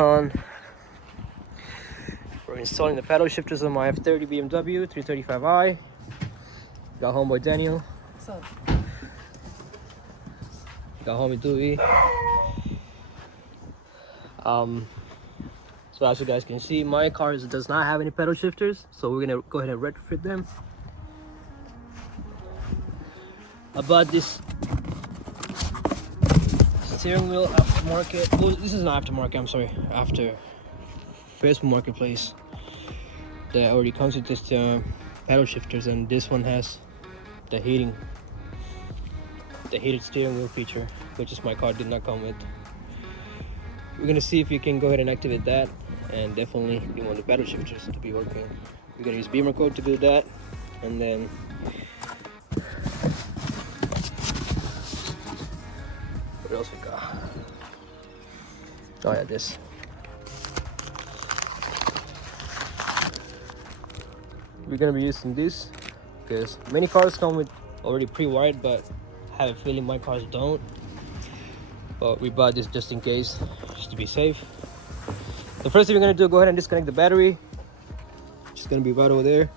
On, we're installing the paddle shifters on my F30 BMW 335i. Got homeboy Daniel. What's up? Got homie Dewey. So as you guys can see, my car does not have any pedal shifters, so we're gonna go ahead and retrofit them. I bought this steering wheel aftermarket. Oh, this is not aftermarket, I'm sorry, after Facebook Marketplace. That already comes with this paddle shifters, and this one has the heated steering wheel feature, which is my car did not come with. We're gonna see if we can go ahead and activate that, and definitely we want the paddle shifters to be working. We're gonna use BimmerCode to do that, and then what else we got? Oh yeah, this. We're gonna be using this because many cars come with already pre-wired, but I have a feeling my cars don't. But we bought this just in case, just to be safe. The first thing we're gonna do, go ahead and disconnect the battery. It's gonna be right over there.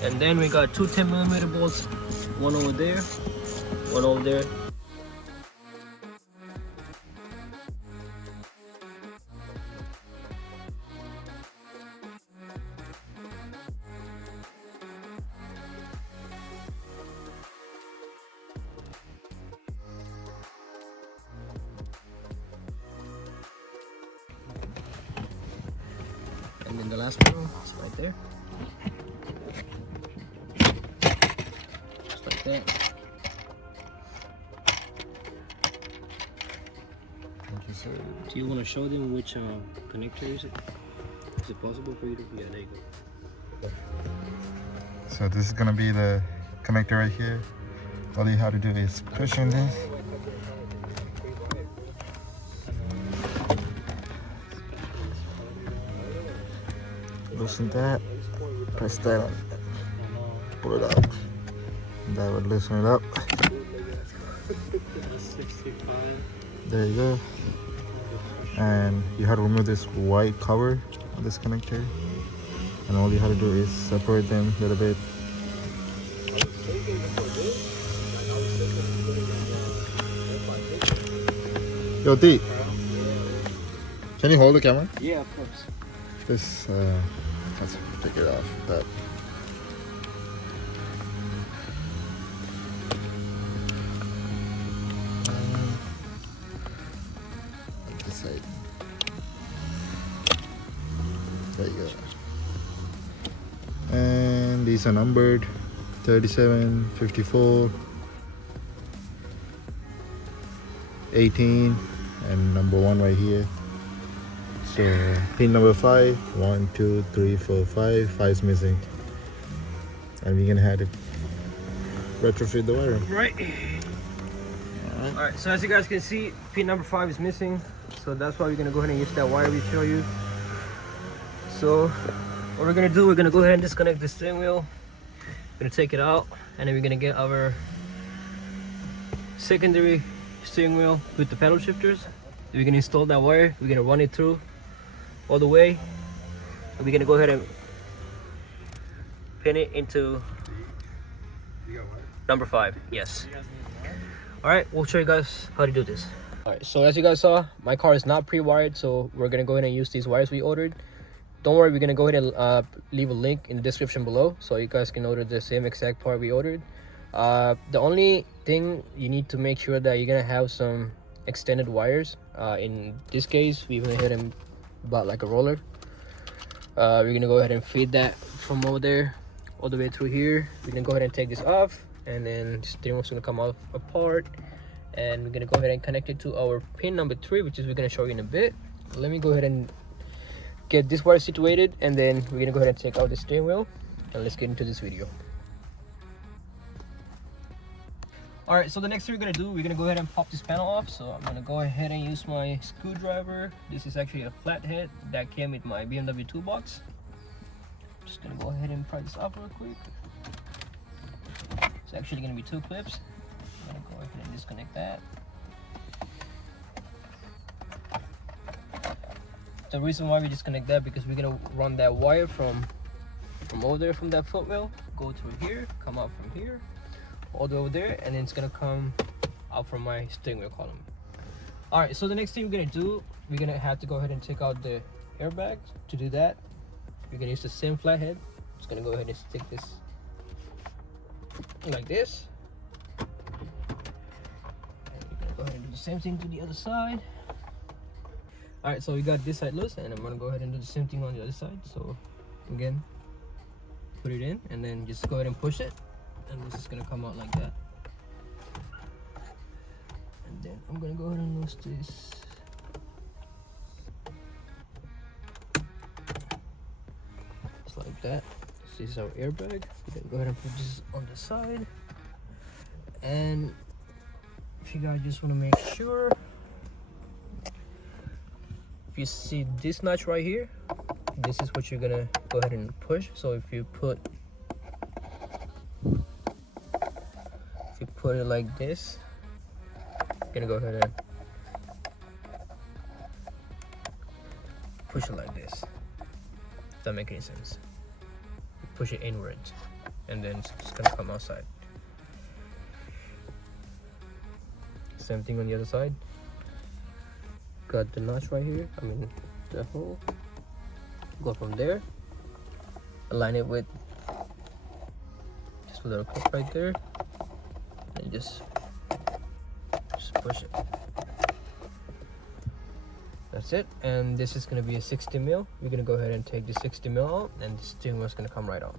And then we got two 10mm bolts, one over there, one over there. And then the last one is right there. Like that. So, do you want to show them which connector is it? Is it possible for you to? Yeah, there you go. So this is gonna be the connector right here. All you have to do is push in this. Loosen that. Press that on. Pull it out. That would loosen it up. 65. There you go. And you have to remove this white cover of this connector. And all you have to do is separate them a little bit. Yo, D, can you hold the camera? Yeah, of course. This, let's take it off. That. There you go. And these are numbered 37, 54, 18, and number 1 right here. So pin number 5, 1, 2, 3, 4, 5. 5 is missing. And we're gonna have to retrofit the wire. Right. Alright, so as you guys can see, pin number 5 is missing. So that's why we're gonna go ahead and use that wire we show you. So what we're gonna do, we're gonna go ahead and disconnect the steering wheel. We're gonna take it out, and then we're gonna get our secondary steering wheel with the paddle shifters. We're gonna install that wire. We're gonna run it through all the way, and we're gonna go ahead and pin it into number 5. Yes. All right, we'll show you guys how to do this. All right, so as you guys saw, my car is not pre-wired, so we're gonna go ahead and use these wires we ordered. Don't worry, we're gonna go ahead and leave a link in the description below, so you guys can order the same exact part we ordered. The only thing you need to make sure that you're gonna have some extended wires. In this case, we went ahead and bought like a roller. We're gonna go ahead and feed that from over there all the way through here. We're gonna go ahead and take this off, and then the steering wheel's gonna come off apart, and we're gonna go ahead and connect it to our pin number 3, which is we're gonna show you in a bit. Let me go ahead and get this wire situated, and then we're gonna go ahead and take out the steering wheel, and let's get into this video. All right, so the next thing we're gonna do, we're gonna go ahead and pop this panel off. So I'm gonna go ahead and use my screwdriver. This is actually a flathead that came with my BMW toolbox. Just gonna go ahead and pry this off real quick. It's actually gonna be 2 clips. I'm gonna go ahead and disconnect that. The reason why we disconnect that, because we're gonna run that wire from over there, from that footwell, go through here, come out from here, all the way over there, and then it's gonna come out from my steering wheel column. All right, so the next thing we're gonna do, we're gonna have to go ahead and take out the airbag. To do that, we're gonna use the same flathead. Just gonna go ahead and stick this like this, and we're gonna go ahead and do the same thing to the other side. All right, so we got this side loose, and I'm gonna go ahead and do the same thing on the other side. So again, put it in, and then just go ahead and push it, and this is gonna come out like that. And then I'm gonna go ahead and loose this. Just like that. This is our airbag. We're gonna go ahead and put this on the side. And if you guys just wanna make sure, you see this notch right here, this is what you're gonna go ahead and push. So if you put it like this, you're gonna go ahead and push it like this. Does that make any sense? You push it inwards, and then it's just gonna come outside. Same thing on the other side. Got the notch right here, I mean the hole. Go from there, align it with just a little clip right there, and just push it. That's it. And this is going to be a 60 mil. We're going to go ahead and take the 60 mil out, and the steering wheel is going to come right out.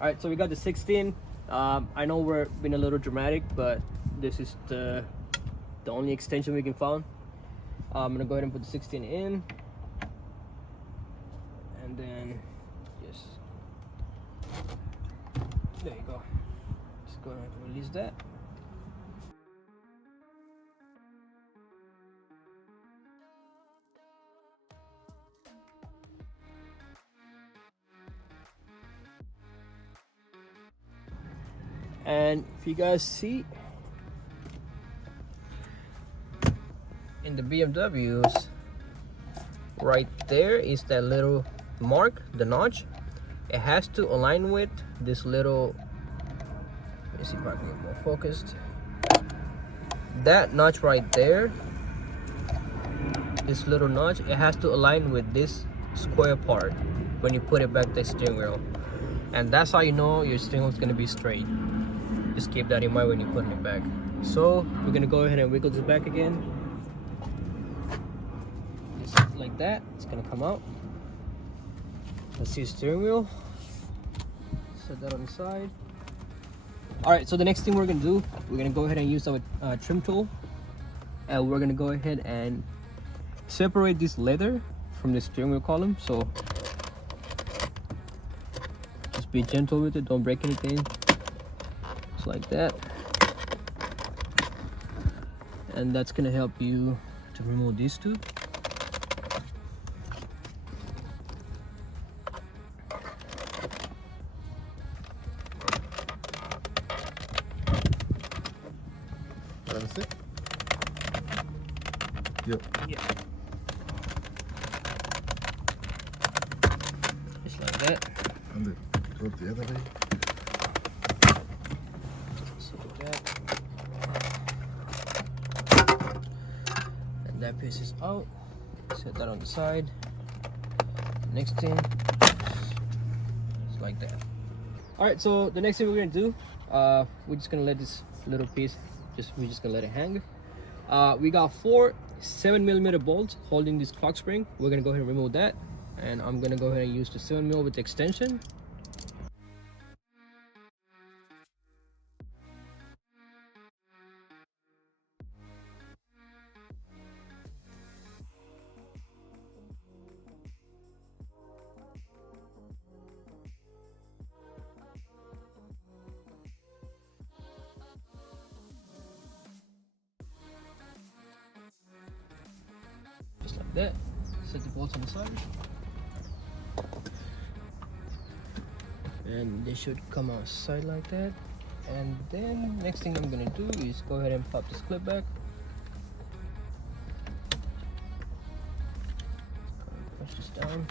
All right, so we got the 16. I know we're being a little dramatic, but this is the only extension we can find. I'm gonna go ahead and put the 16 in, and then just there you go. Just go ahead and release that. And if you guys see, in the BMWs, right there is that little mark, the notch. It has to align with this little, let me see if I can get more focused. That notch right there, this little notch, it has to align with this square part when you put it back the steering wheel. And that's how you know your steering wheel is going to be straight. Just keep that in mind when you're putting it back. So we're going to go ahead and wiggle this back again. Just like that, it's going to come out. Let's see the steering wheel. Set that on the side. All right, so the next thing we're going to do, we're going to go ahead and use our trim tool. And we're going to go ahead and separate this leather from the steering wheel column. So just be gentle with it, don't break anything. Just like that. And that's going to help you to remove these two. That's it? Yep. Yeah. Just like that. And then go the other way. Just like that. And that piece is out. Set that on the side. Next thing, just like that. All right, so the next thing we're gonna do, we're just gonna let this little piece, we're just gonna let it hang. We got 4 7mm bolts holding this clock spring. We're gonna go ahead and remove that, and I'm gonna go ahead and use the 7mm with the extension. like that. Set the bolts on the side, and they should come outside like that. And then next thing I'm gonna do is go ahead and pop this clip back. Push this down,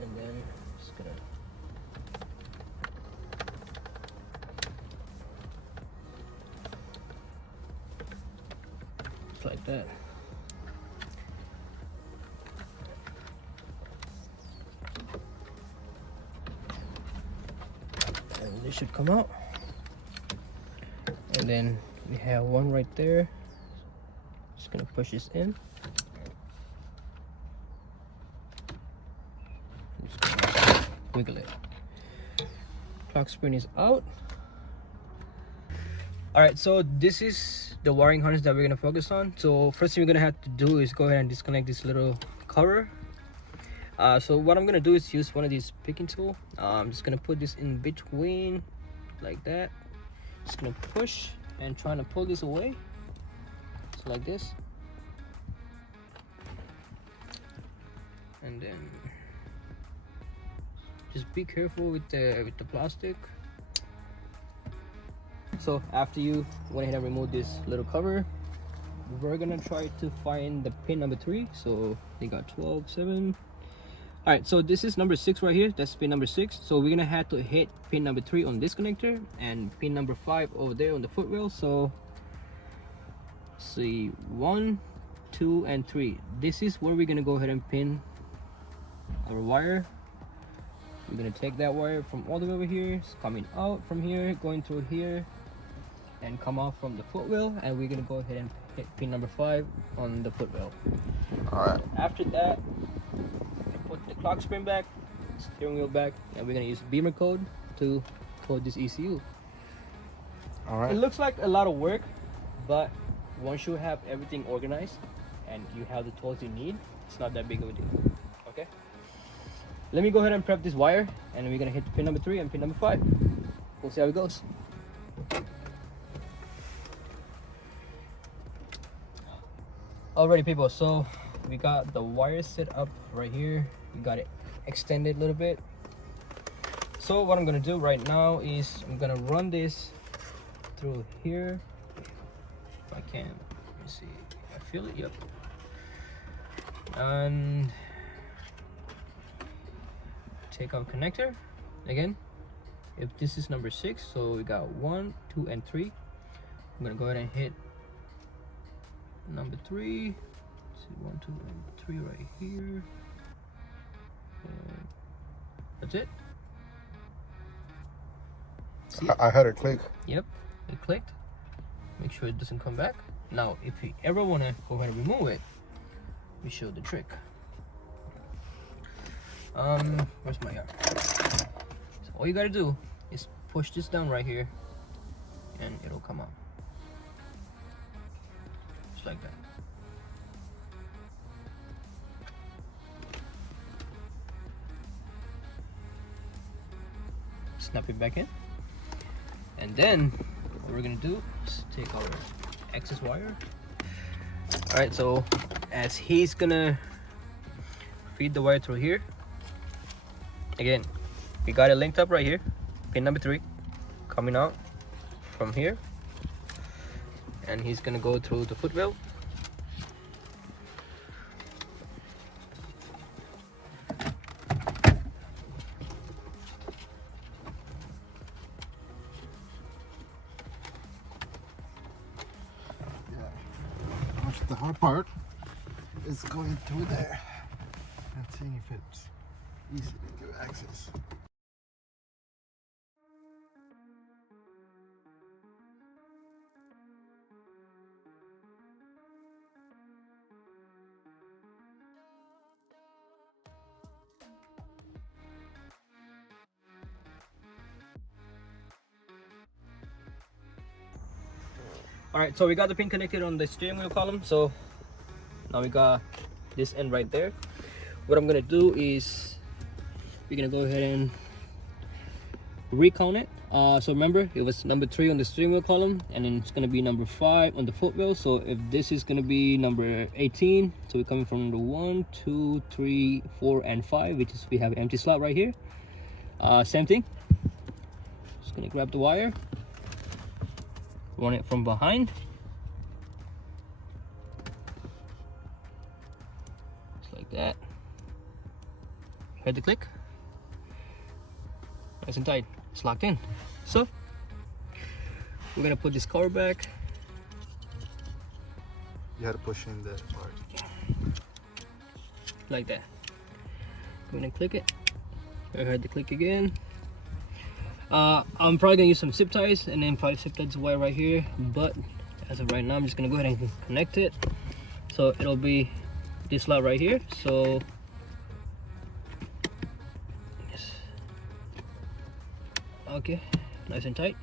and then just gonna just like that. And this should come out. And then we have one right there. Just gonna push this in. Just gonna wiggle it. Clock spring is out. Alright, so this is the wiring harness that we're gonna focus on. So first thing we're gonna have to do is go ahead and disconnect this little cover. So what I'm gonna do is use one of these picking tool. I'm just gonna put this in between like that. Just gonna push and trying to pull this away. So like this. And then just be careful with the plastic. So after you went ahead and remove this little cover, we're gonna try to find the pin number 3. So they got 12, 7. All right, so this is number 6 right here. That's pin number 6. So we're gonna have to hit pin number 3 on this connector and pin number 5 over there on the footwell. So see, 1, 2, and 3. This is where we're gonna go ahead and pin our wire. We're gonna take that wire from all the way over here. It's coming out from here, going through here, and come off from the footwell. And we're gonna go ahead and hit pin number 5 on the footwell. All right. After that, put the clock spring back, steering wheel back, and we're gonna use BimmerCode to code this ECU. All right. It looks like a lot of work, but once you have everything organized and you have the tools you need, it's not that big of a deal. Okay. Let me go ahead and prep this wire, and we're gonna hit pin number 3 and pin number 5. We'll see how it goes. Alrighty, people. So we got the wire set up right here. We got it extended a little bit. So what I'm gonna do right now is I'm gonna run this through here. If I can, let me see. I feel it. Yep. And take out connector again. If this is number 6, so we got 1, 2, and 3. I'm gonna go ahead and hit number 3. Let's see, 1, 2, and 3 right here. And that's it. See it? I heard it click. Yep, it clicked. Make sure it doesn't come back. Now, if you ever wanna go ahead and remove it, we show the trick. Where's my arm? So all you gotta do is push this down right here, and it'll come out just like that. Snap it back in, and then what we're gonna do is take our excess wire. All right, so as he's gonna feed the wire through here, again, we got it linked up right here, pin number 3 coming out from here, and he's gonna go through the footwell. The hard part is going through there and seeing if it's easy to access. All right, so we got the pin connected on the steering wheel column. So now we got this end right there. What I'm gonna do is we're gonna go ahead and recount it. So remember, it was number 3 on the steering wheel column, and then it's gonna be number 5 on the foot wheel. So if this is gonna be number 18, so we're coming from the 1, 2, 3, 4, and 5, which is we have an empty slot right here. Same thing. Just gonna grab the wire, run it from behind. Just like that. Heard the click? Nice and tight. It's locked in. So we're gonna put this cover back. You had to push in that part. Like that. Go ahead and click it. I heard the click again. I'm probably gonna use some zip ties and then probably zip ties wire right here, but as of right now I'm just gonna go ahead and connect it. So it'll be this slot right here. So yes. Okay, nice and tight.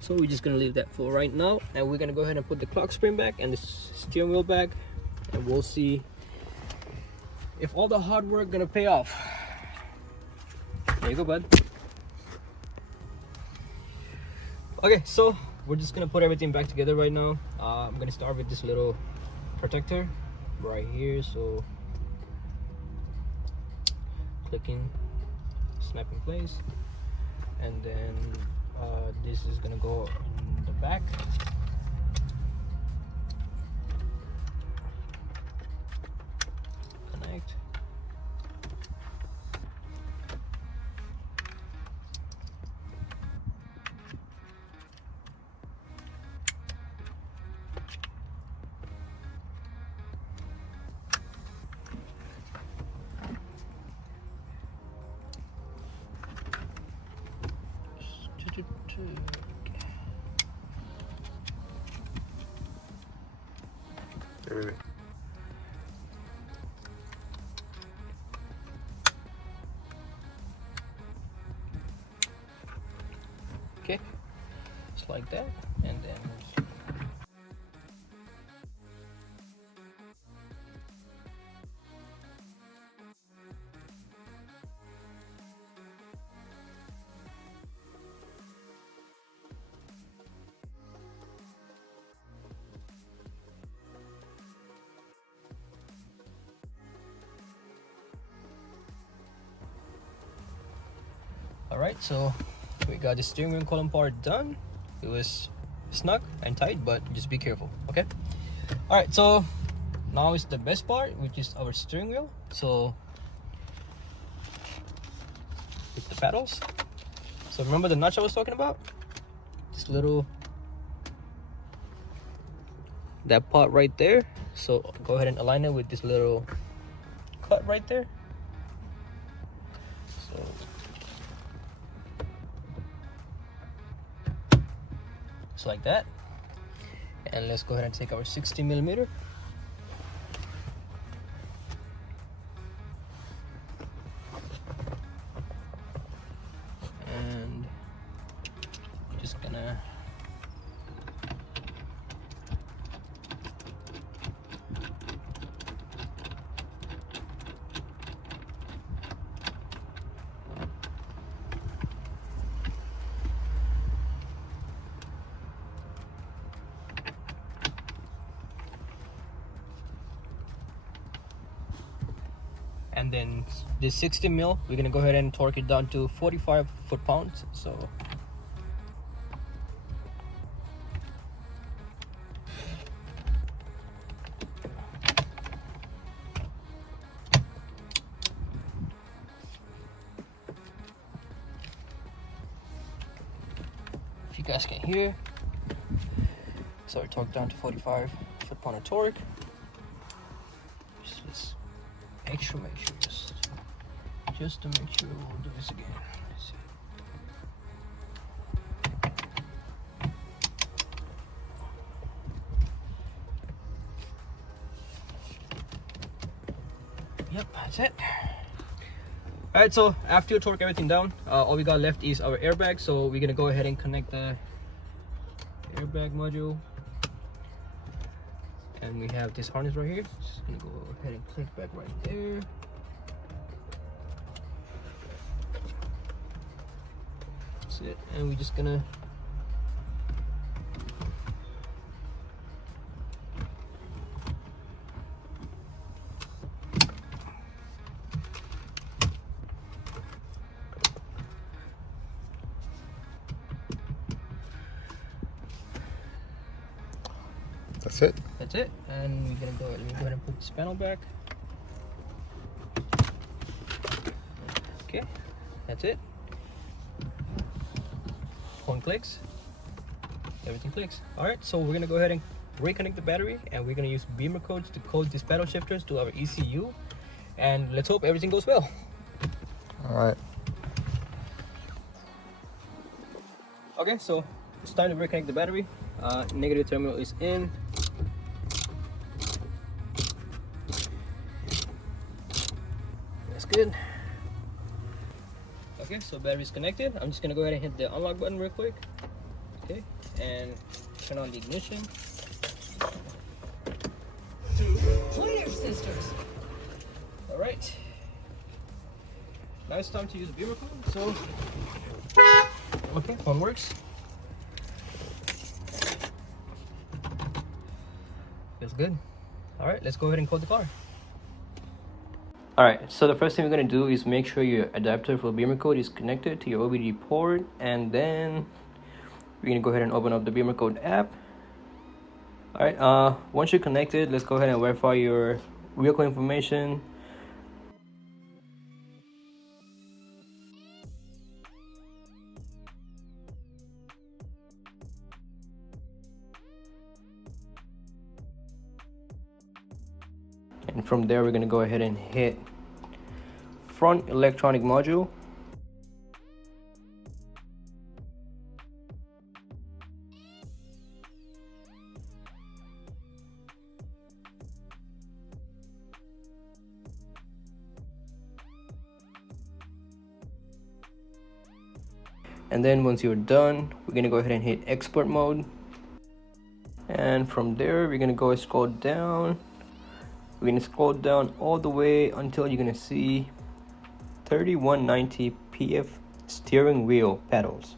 So we're just gonna leave that for right now, and we're gonna go ahead and put the clock spring back and the steering wheel back, and we'll see if all the hard work gonna pay off. There you go, bud. Okay, so we're just gonna put everything back together right now. I'm gonna start with this little protector right here. So clicking, snap in place, and then this is gonna go in the back. Connect. Wait. Okay, just like that, and then alright, so we got the steering wheel column part done. It was snug and tight, but just be careful, okay? Alright, so now is the best part, which is our steering wheel. So with the pedals. So remember the notch I was talking about? This little, that part right there. So go ahead and align it with this little cut right there. So just like that. And let's go ahead and take our 60mm. And just gonna and then this 60mm, we're gonna go ahead and torque it down to 45 foot-pounds. So if you guys can hear, so I torque down to 45 foot-pound of torque. Let's make sure, just to make sure we'll do this again. Let's see. Yep, that's it. Alright, so after you torque everything down, all we got left is our airbag. So we're gonna go ahead and connect the airbag module. And we have this harness right here. Just gonna go ahead and click back right there. That's it. And we're just gonna That's it. That's it. And we're gonna go ahead and put this panel back. Okay, that's it. Phone clicks. Everything clicks. Alright, so we're gonna go ahead and reconnect the battery, and we're gonna use BimmerCode to code these paddle shifters to our ECU, and let's hope everything goes well. Alright. Okay, so it's time to reconnect the battery. Negative terminal is in. That's good. Okay, so battery is connected. I'm just gonna go ahead and hit the unlock button real quick. Okay, and turn on the ignition. Pointer sisters. All right. Now it's time to use BimmerCode. So, okay, phone works. Feels good. All right, let's go ahead and code the car. All right, so the first thing we're gonna do is make sure your adapter for BimmerCode is connected to your OBD port, and then we're gonna go ahead and open up the BimmerCode app. All right, once you're connected, let's go ahead and verify your vehicle information. And from there, we're gonna go ahead and hit front electronic module. And then once you're done, we're gonna go ahead and hit export mode. And from there, we're gonna go scroll down. We're gonna scroll down all the way until you're gonna see 3190 PF steering wheel pedals.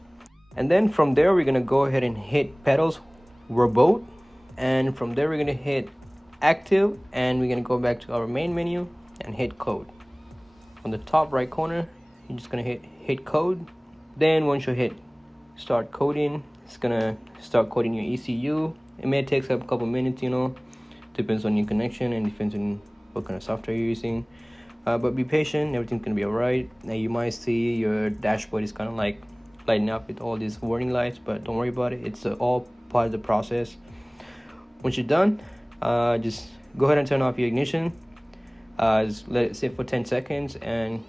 And then from there, we're gonna go ahead and hit pedals verboten. And from there, we're gonna hit active, and we're gonna go back to our main menu and hit code. On the top right corner, you're just gonna hit code. Then once you hit start coding, it's gonna start coding your ECU. It may take a couple minutes, you know, depends on your connection and depends on what kind of software you're using. But be patient, everything's gonna be alright. Now you might see your dashboard is kind of like lighting up with all these warning lights, but don't worry about it. It's all part of the process. Once you're done, just go ahead and turn off your ignition. Just let it sit for 10 seconds and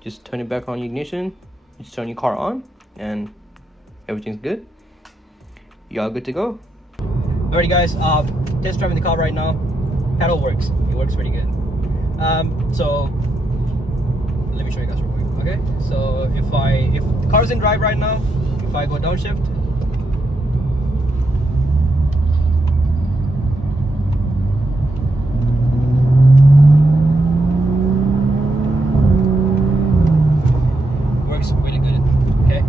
just turn it back on your ignition. Just turn your car on and everything's good. You all good to go. Alrighty guys, test driving the car right now. Pedal works. It works pretty good. So let me show you guys real quick. Okay, so if the car's in drive right now, if I go downshift, works really good. Okay,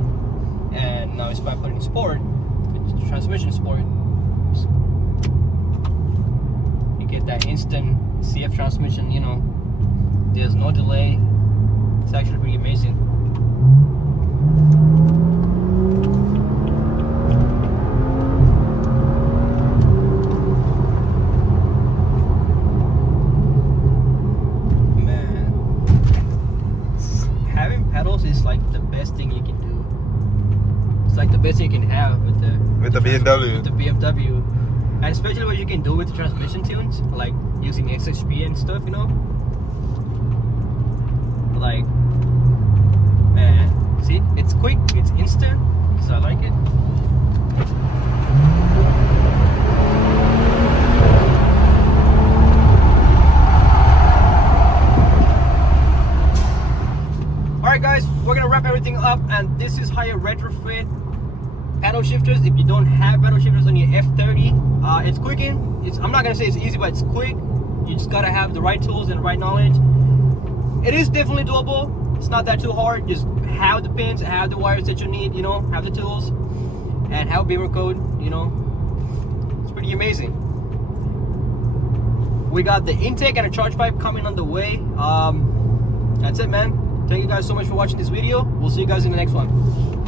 and now if I put it in sport, with transmission sport, you get that instant CF transmission, you know, there's no delay. It's actually pretty amazing. Man, having pedals is like the best thing you can do. It's like the best thing you can have with the BMW. With the BMW. And especially what you can do with the transmission tunes, like using XHP and stuff, you know? Like, man, see, it's quick, it's instant, so I like it. Alright guys, we're gonna wrap everything up, and this is how you retrofit paddle shifters. If you don't have paddle shifters on your F30, it's quick. I'm not gonna say it's easy, but it's quick. You just gotta have the right tools and the right knowledge. It is definitely doable. It's not that too hard. Just have the pins, have the wires that you need, you know, have the tools, and have BimmerCode, you know. It's pretty amazing. We got the intake and a charge pipe coming on the way. That's it, man. Thank you guys so much for watching this video. We'll see you guys in the next one.